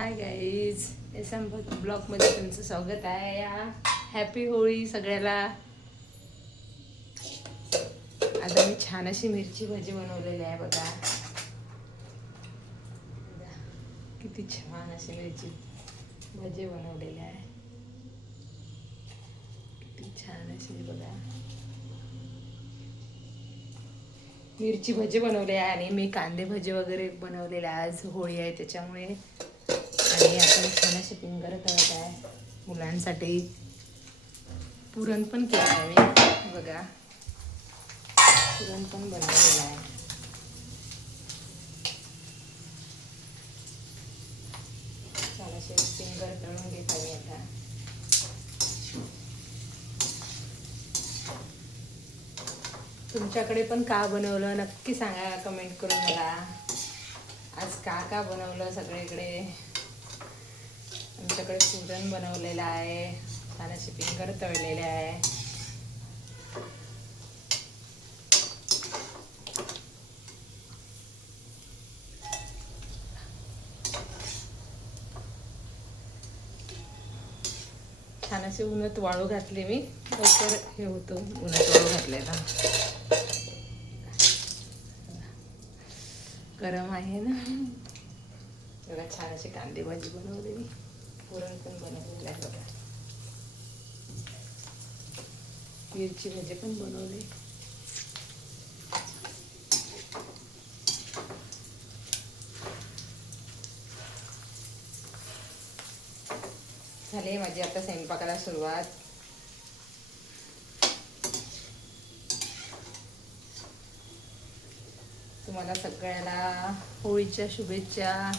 Hi guys, S M ब्लॉगमध्ये तुमचं स्वागत आहे. या हॅपी होळी सगळ्याला. आता मी छान अशी मिरची भजी बनवलेली आहे बघा. किती छान अशी मिरची भजी बनवलेली आहे. किती छान अशी बघा मिरची भजी बनवली आहे. आणि मी कांदे भजी वगैरे बनवलेले आहे. आज होळी आहे त्याच्यामुळे. आणि आपण छान असे पिंगर तळत आहे मुलांसाठी. पुरण पण केलं आहे मी बघा. पुरण पण बनवलेलं आहे. छान असे पिंगर तळून घेत आहे आता. तुमच्याकडे पण का बनवलं नक्की सांगा कमेंट करून मला. आज का बनवलं सगळीकडे. आमच्याकडे पुरण बनवलेलं आहे. छान असे पिंगर तळलेले आहे. छान असे उन्हात वाळू घातले मी. लवकर हे होतं उन्हात वाळू घातलेला. गरम आहे ना. बघा छान अशी कांदे भाजी बनवलेली. पुरण पण बनवलेलं आहे बघा. मिरची भाजी पण बनवली. झाली माझी आता स्वयंपाकाला सुरुवात. तुम्हाला सगळ्याला होळीच्या शुभेच्छा.